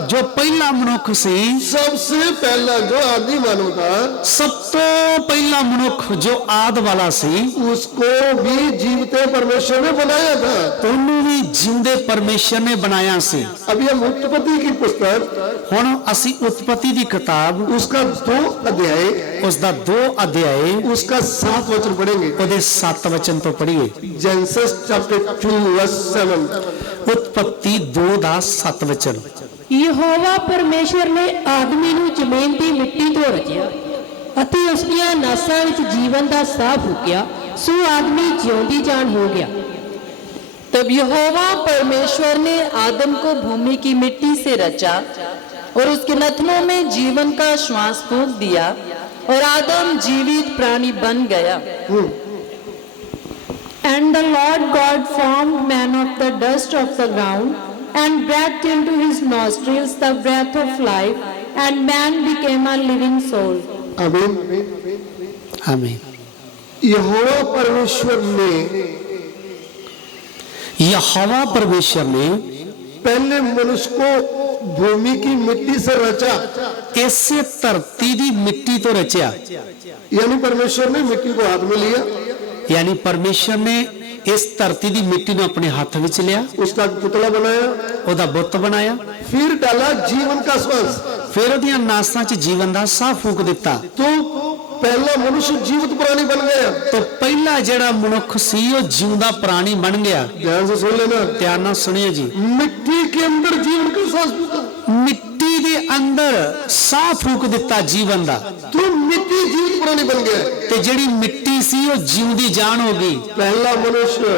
ਜੋ ਪਹਿਲਾ ਮਨੁੱਖ ਸੀ, सबसे पहला जो आदि मानव था, ਸਭ ਤੋਂ ਪਹਿਲਾ ਮਨੁੱਖ ਜੋ ਆਦ ਵਾਲਾ ਸੀ, उसको भी जीवते परमेश्वर ने बनाया था। ਉਹਨੂੰ ਵੀ ਜਿੰਦੇ ਪਰਮੇਸ਼ਰ ਨੇ ਬਣਾਇਆ ਸੀ। अभी हम उत्पत्ति की पुस्तक, ਹੁਣ ਅਸੀਂ ਉਤਪਤੀ ਦੀ ਕਿਤਾਬ उसका 2 अध्याय, ਉਸ ਦਾ 2 ਅਧਿਆਏ उसका 7 वचन पढ़ेंगे। ਉਹਦੇ 7 ਵਚਨ ਤੋਂ ਪੜ੍ਹੀਏ। Genesis chapter 2 verse 7। ਉਤਪਤੀ 2 ਦਾ 7 ਵਚਨ। ਯਹੋਵਾ ਪਰਮੇਸ਼ਰ ਨੇ ਆਦਮੀ ਨੂੰ ਜ਼ਮੀਨ ਦੀ ਮਿੱਟੀ ਤੋਂ ਰਚਿਆ ਅਤੇ ਉਸ ਦੀਆਂ ਨਾਸਾਂ ਵਿੱਚ ਜੀਵਨ ਦਾ ਸਾਹ ਫੂਕਿਆ, ਸੋ ਆਦਮੀ ਜਿਉਂਦੀ ਜਾਨ ਹੋ ਗਿਆ। तब यहोवा परमेश्वर ने आदम को भूमि की मिट्टी से रचा और उसके नथनों में जीवन का श्वास फूंक दिया और आदम जीवित प्राणी बन गया। And the Lord God formed man of the dust of the ground and breathed into his nostrils the breath of life, and man became a living soul. आमीन। आमीन। यहोवा परमेश्वर ने, यहोवा परमेश्वर ने पहले मनुष्य को भूमि की मिट्टी से रचा। ਇਸੇ ਧਰਤੀ ਦੀ ਮਿੱਟੀ ਤੋਂ ਰਚਿਆ। यानी परमेश्वर ने मिट्टी को हाथ में लिया, ਯਾਨੀ ਪਰਮੇਸ਼ਰ ਨੇ ਇਸ ਧਰਤੀ ਦੀ ਮਿੱਟੀ ਨੂੰ ਆਪਣੇ ਹੱਥ ਵਿੱਚ ਲਿਆ, उसका पुतला बनाया, ਉਹਦਾ ਬੁੱਤ ਬਣਾਇਆ, फिर डाला जीवन का श्वास। ਫਿਰ ਉਹਦੀਆਂ ਨਾਸਾਂ 'ਚ ਜੀਵਨ ਦਾ ਸਾਹ ਫੂਕ ਦਿੱਤਾ। तो पहला मनुष्य जीवित प्राणी बन गया। तो ਪਹਿਲਾ ਜਿਹੜਾ ਮਨੁੱਖ ਸੀ ਉਹ ਜਿਉਂਦਾ ਪ੍ਰਾਣੀ ਬਣ ਗਿਆ। ध्यान से सुन लेना, ਧਿਆਨ ਨਾਲ ਸੁਣਿਓ ਜੀ। मिट्टी के अंदर जीवन का श्वास फूका। ਮਿੱਟੀ ਦੇ ਅੰਦਰ ਸਾਹ ਫੂਕ ਦਿੱਤਾ ਜੀਵਨ ਦਾ, तो मिट्टी जीवित प्राणी बन गया। ਤੇ ਜਿਹੜੀ ਮਿੱਟੀ ਸੀ ਉਹ ਜਿਉਂਦੀ ਜਾਨ ਹੋ ਗਈ। पहला मनुष्य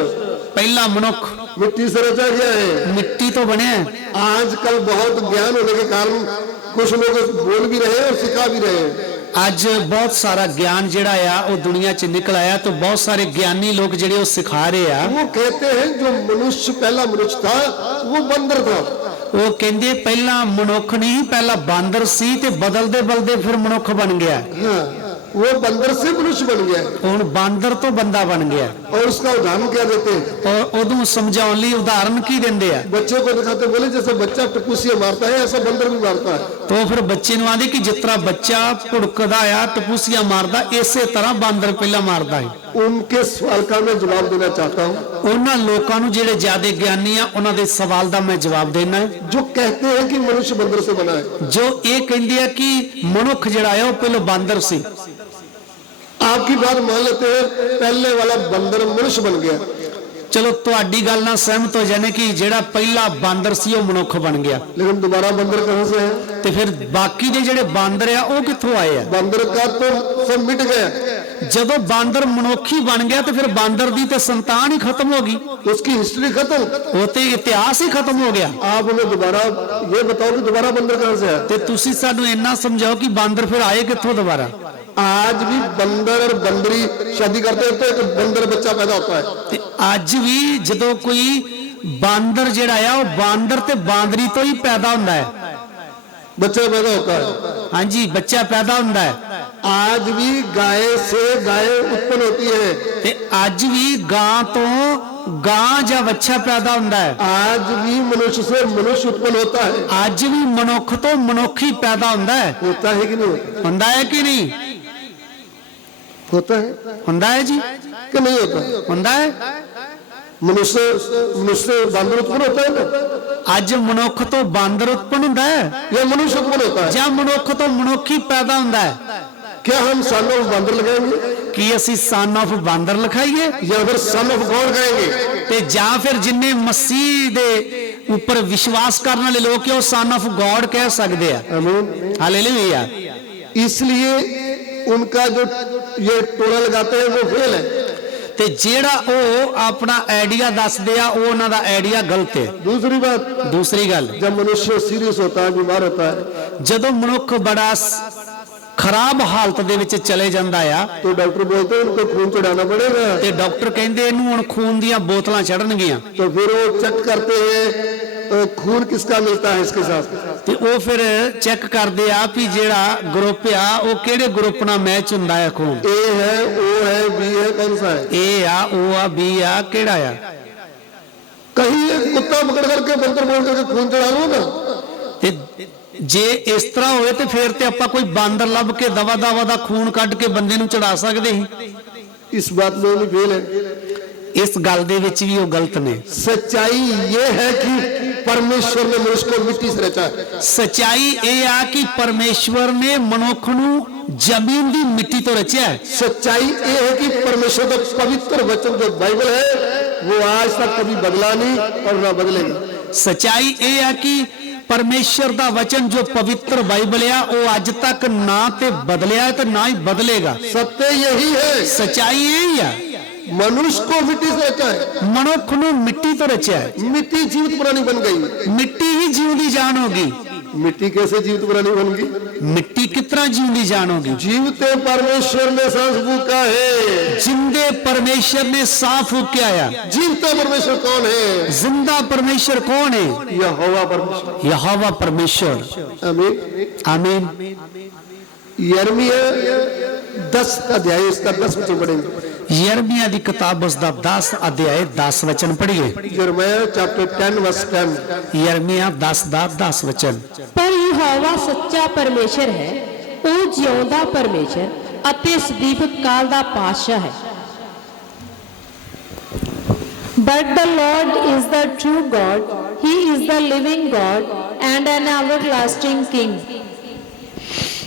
ਪਹਿਲਾ ਮਨੁੱਖ मिट्टी से रचा गया है। ਮਿੱਟੀ ਤੋਂ ਬਣਿਆ ਹੈ। आजकल बहुत ज्ञान होने के कारण कुछ लोग बोल भी रहे हैं और सिखा भी रहे हैं। ਅੱਜ ਬਹੁਤ ਸਾਰਾ ਗਿਆਨ ਜਿਹੜਾ ਆ ਉਹ ਦੁਨੀਆ 'ਚ ਨਿਕਲ ਆਇਆ, ਤੇ ਬਹੁਤ ਸਾਰੇ ਗਿਆਨੀ ਲੋਕ ਜਿਹੜੇ ਉਹ ਸਿਖਾ ਰਹੇ ਆ। वो कहते हैं जो मनुष्य पहला मनुष्य था वो बंदर था। ਉਹ ਕਹਿੰਦੇ ਪਹਿਲਾ ਮਨੁੱਖ ਨਹੀਂ, ਪਹਿਲਾ ਬਾਂਦਰ ਸੀ ਤੇ ਬਦਲਦੇ ਬਦਲਦੇ ਫਿਰ ਮਨੁੱਖ ਬਣ ਗਿਆ। हाँ, वो बंदर से मनुष्य बन गया। ਹੁਣ ਬਾਂਦਰ ਤੋਂ ਬੰਦਾ ਬਣ ਗਿਆ। और उसका उदाहरण क्या देते हैं? ਔਰ ਉਹਨੂੰ ਸਮਝਾਉਣ ਲਈ ਉਦਾਹਰਨ ਕੀ ਦਿੰਦੇ ਆ? बच्चे को दिखाते, बोले जैसे बच्चा टपूसिया मारता है ऐसा बंदर भी मारता है। तो फिर बच्चे ਨੂੰ ਆਂਦੇ ਕਿ ਜਿਸ ਤਰ੍ਹਾਂ ਬੱਚਾ ਭੁੜਕਦਾ ਆ ਟਪੂਸੀਆਂ ਮਾਰਦਾ, ਇਸੇ ਤਰ੍ਹਾਂ ਬਾਂਦਰ ਪਹਿਲਾਂ ਮਾਰਦਾ ਹੈ। उनके सवाल का मैं जवाब देना चाहता हूँ। ਉਹਨਾਂ ਲੋਕਾਂ ਨੂੰ ਜਿਹੜੇ ਜ਼ਿਆਦਾ ਗਿਆਨੀ ਆ ਉਹਨਾਂ ਦੇ ਸਵਾਲ ਦਾ ਮੈਂ ਜਵਾਬ ਦੇਣਾ ਹੈ, जो कहते हैं कि मनुष्य बंदर से बना है। ਜੋ ਇਹ ਕਹਿੰਦੇ ਆ ਕਿ ਮਨੁੱਖ ਜਿਹੜਾ ਆ ਉਹ ਪਹਿਲਾਂ ਬਾਂਦਰ ਸੀ। आपकी बात मान लेते हैं, पहले वाला बंदर मनुष्य बन गया। ਚਲੋ ਤੁਹਾਡੀ ਗੱਲ ਨਾਲ ਸਹਿਮਤ ਹੋ ਜਾਣੇ ਕਿ ਜਿਹੜਾ ਪਹਿਲਾ ਬਾਂਦਰ ਸੀ ਉਹ ਮਨੁੱਖ ਬਣ ਗਿਆ, लेकिन दोबारा बंदर कहाँ से है? ਤੇ ਫਿਰ ਬਾਕੀ ਦੇ ਜਿਹੜੇ ਬਾਂਦਰ ਆ ਉਹ ਕਿੱਥੋਂ ਆਏ ਆ? बंदर का तो सब मिट गया, ਜਦੋਂ ਬਾਂਦਰ ਮਨੁੱਖੀ ਬਣ ਗਿਆ ਤੇ ਫਿਰ ਬਾਂਦਰ ਦੀ ਤੇ ਸੰਤਾਨ ਹੀ ਖਤਮ ਹੋ ਗਈ, उसकी हिस्ट्री खत्म। ਉਹ ਤੇ ਇਤਿਹਾਸ ਹੀ ਖਤਮ ਹੋ ਗਿਆ। आप हमें दोबारा ये बताओ कि दोबारा बंदर कहाँ से है? ਤੇ ਤੁਸੀਂ ਸਾਨੂੰ ਇੰਨਾ ਸਮਝਾਓ ਕਿ ਬਾਂਦਰ ਫਿਰ ਆਏ ਕਿੱਥੋਂ ਦੁਬਾਰਾ? आज भी बंदर और बंदरी शादी करते हैं तो एक बंदर बच्चा पैदा होता है। ਤੇ ਅੱਜ ਵੀ ਜਦੋਂ ਕੋਈ ਬਾਂਦਰ ਜਿਹੜਾ ਆ ਉਹ ਬਾਂਦਰ ਤੇ ਬਾਂਦਰੀ ਤੋਂ ਹੀ ਪੈਦਾ ਹੁੰਦਾ ਹੈ। बच्चा पैदा होता है। ਹਾਂਜੀ, ਬੱਚਾ ਪੈਦਾ ਹੁੰਦਾ ਹੈ। आज भी गाय से गाय उत्पन्न होती है। ਤੇ ਅੱਜ ਵੀ ਗਾਂ ਤੋਂ ਗਾਂ ਜਾਂ ਵੱਛਾ ਪੈਦਾ ਹੁੰਦਾ ਹੈ। आज भी मनुष्य से मनुष्य उत्पन्न होता है। ਅੱਜ ਵੀ ਮਨੁੱਖ ਤੋਂ ਮਨੁੱਖ ਹੀ ਪੈਦਾ ਹੁੰਦਾ ਹੈ। होता है कि नहीं होता? ਹੁੰਦਾ ਹੈ ਕਿ ਨਹੀਂ? होता है ਹੁੰਦਾ ਹੈ ਜੀ, कि नहीं होता? ਹੁੰਦਾ ਹੈ। मनुष्य मनुष्य बांदर उत्पन्न होता है ना, ਅੱਜ ਮਨੁੱਖ ਤੋਂ ਬਾਂਦਰ ਉਤਪੰਨ ਹੁੰਦਾ ਹੈ या मनुष्य उत्पन्न होता है? ਜਾਂ ਮਨੁੱਖ ਤੋਂ ਮਨੁੱਖ ਹੀ ਪੈਦਾ ਹੁੰਦਾ ਹੈ? क्या हम सन ऑफ बांदर लगाएंगे ਕੀ ਅਸੀਂ ਸਨ ਆਫ ਬਾਂਦਰ ਲਿਖਾਈਏ या फिर सन ऑफ गॉड कहेंगे? ਤੇ ਜਾਂ ਫਿਰ ਜਿੰਨੇ ਮਸੀਹ ਦੇ ਉੱਪਰ ਵਿਸ਼ਵਾਸ ਕਰਨ ਵਾਲੇ ਲੋਕ ਹੈ ਉਹ ਸਨ ਆਫ ਗॉड ਕਹਿ ਸਕਦੇ ਆ। आमीन। ਹਾਲੇਲੂਇਆ। इसलिए उनका जो ये टोला लगाते हैं वो फेल है। ਤੇ ਜਿਹੜਾ ਉਹ ਆਪਣਾ ਆਈਡੀਆ ਦੱਸਦੇ ਆ ਉਹ ਉਹਨਾਂ ਦਾ ਆਈਡੀਆ ਗਲਤ ਹੈ। दूसरी बात, ਦੂਸਰੀ ਗੱਲ, जब मनुष्य सीरियस होता है, बीमार होता है, ਜਦੋਂ ਮਨੁੱਖ ਬੜਾ ਖਰਾਬ ਹਾਲਤ ਦੇ ਵਿੱਚ ਚਲੇ ਜਾਂਦਾ ਆ तो डॉक्टर बोलते हैं उनको खून चढ़ाना पड़ेगा। ਤੇ ਡਾਕਟਰ ਕਹਿੰਦੇ ਇਹਨੂੰ ਹੁਣ ਖੂਨ ਦੀਆਂ ਬੋਤਲਾਂ ਚੜਨਗੀਆਂ तो फिर वो चेक करते हैं खून किसका मिलता है इसके साथ। ਤੇ ਉਹ ਫਿਰ ਚੈੱਕ ਕਰਦੇ ਆ ਵੀ ਜਿਹੜਾ ਗਰੁੱਪ ਆ ਉਹ ਕਿਹੜੇ ਗਰੁੱਪ ਨਾਲ ਮੈਚ ਹੁੰਦਾ ਹੈ ਖੂਨ। ए है, O है, B है, कौन सा है? ਏ ਆ, ਉਹ ਆ, ਬੀ ਆ, ਕਿਹੜਾ ਆ? कहीं एक कुत्ता पकड़ करके मंत्र बोल करके खून चढ़ा लो ना, ਤੇ ਜੇ ਇਸ ਤਰ੍ਹਾਂ ਹੋਵੇ ਤੇ ਫਿਰ ਤੇ ਆਪਾਂ ਕੋਈ ਬਾਂਦਰ ਲੱਭ ਕੇ ਦਵਾ ਦਵਾ ਦਾ ਖੂਨ ਕੱਢ ਕੇ ਬੰਦੇ ਨੂੰ ਚੜਾ ਸਕਦੇ ਸੀ। इस बात में भी फेल है। ਇਸ ਗੱਲ ਦੇ ਵਿੱਚ ਵੀ ਉਹ ਗਲਤ ਨੇ। सच्चाई ये है कि परमेश्वर ने मनुष्य को मिट्टी से रचा है। ਸਚਾਈ ਇਹ ਆ ਕਿ ਪਰਮੇਸ਼ਵਰ ਨੇ ਮਨੁੱਖ ਨੂੰ ਜ਼ਮੀਨ ਦੀ ਮਿੱਟੀ ਤੋਂ ਰਚਿਆ ਹੈ। सच्चाई ये है कि परमेश्वर का पवित्र वचन जो बाइबल है वो आज तक कभी बदला नहीं और ना बदलेगा। ਸਚਾਈ ਇਹ ਆ ਕਿ ਪਰਮੇਸ਼ਰ ਦਾ ਵਚਨ ਜੋ ਪਵਿੱਤਰ ਬਾਈਬਲ ਆ ਉਹ ਅੱਜ ਤੱਕ ਨਾ ਤੇ ਬਦਲਿਆ ਤੇ ਨਾ ਹੀ ਬਦਲੇਗਾ। सत्य यही है, ਸਚਾਈ ਇਹ ਹੀ ਆ मनुष्य को मिट्टी से रचा है। ਮਨੁੱਖ ਨੂੰ ਮਿੱਟੀ ਤੋਂ ਰਚਿਆ ਹੈ। मिट्टी जीवित प्राणी बन गई। ਮਿੱਟੀ ਹੀ ਜਿਉਂਦੀ ਜਾਨ ਹੋਗੀ। मिट्टी कैसे जीवित प्राणी बन गई? ਮਿੱਟੀ ਕਿਸ ਤਰ੍ਹਾਂ ਜਿਉਂਦੀ ਜਾਨ ਹੋਗੀ? जीवते परमेश्वर ने सांस फूका है। ਜਿੰਦੇ ਪਰਮੇਸ਼ਰ ਨੇ ਸਾਹ ਫੂਕਿਆ ਆ। जीवता परमेश्वर कौन है? ਜ਼ਿੰਦਾ ਪਰਮੇਸ਼ਰ ਕੌਣ ਹੈ? यहोवा परमेश्वर। ਯਹੋਵਾ ਪਰਮੇਸ਼ਰ। आमीन। ਆਮੀਨ। यिर्मयाह 10 अध्याय इसका 10 वचन पढ़ेंगे। ਯਰਮੀਆ ਦੀ ਕਿਤਾਬ ਉਸ ਦਾ 10 ਅਧਿਆਇ 10 ਵਚਨ ਪੜ੍ਹੀਏ। यिर्मयाह चैप्टर 10 वर्स 10। ਯਰਮੀਆ 10 ਦਾ 10 ਵਚਨ। ਪਰ ਯਹੋਵਾ ਸੱਚਾ ਪਰਮੇਸ਼ਰ ਹੈ, ਉਹ ਜਿਉਂਦਾ ਪਰਮੇਸ਼ਰ ਅਤੇ ਸਦੀਕ ਕਾਲ ਦਾ ਪਾਤਸ਼ਾਹ ਹੈ। But the Lord is the true God, he is the living God and an everlasting King.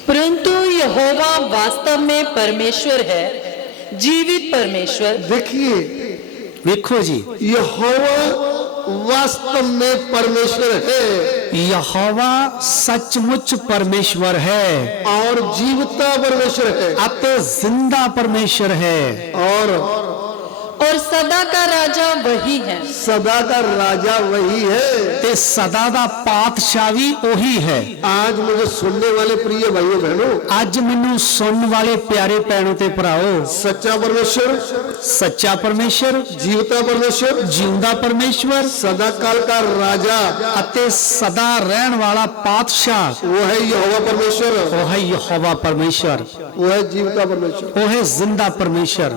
परंतु यहोवा वास्तव में परमेश्वर है, जीवित परमेश्वर। देखिए, ਵੇਖੋ ਜੀ, यहोवा वास्तव में परमेश्वर है ਯਹੋਵਾ ਸੱਚਮੁੱਚ ਪਰਮੇਸ਼ਵਰ ਹੈ और जीवता परमेश्वर है ਅਤੇ ਜ਼ਿੰਦਾ ਪਰਮੇਸ਼ਰ ਹੈ और सदा का राजा वही है। सदा का राजा वही है। ਤੇ ਸਦਾ ਦਾ ਪਾਤਸ਼ਾਹ ਵੀ ਉਹੀ ਹੈ। आज मुझे सुनने वाले प्रिय भाइयों बहनों, ਅੱਜ ਮੈਨੂੰ ਸੁਣਨ ਵਾਲੇ ਪਿਆਰੇ ਭੈਣੋ ਤੇ ਭਰਾਓ, सच्चा परमेश्वर, ਸੱਚਾ ਪਰਮੇਸ਼ਰ, जीवता परमेश्वर, ਜਿਉਂਦਾ ਪਰਮੇਸ਼ਵਰ सदा काल का राजा ਅਤੇ ਸਦਾ ਰਹਿਣ ਵਾਲਾ ਪਾਤਸ਼ਾਹ वो है यहोवा परमेश्वर, ਉਹ ਹੈ ਯਹੋਵਾ ਪਰਮੇਸ਼ਰ, वो है जीवता परमेश्वर। ਉਹ ਹੈ ਜ਼ਿੰਦਾ ਪਰਮੇਸ਼ਰ।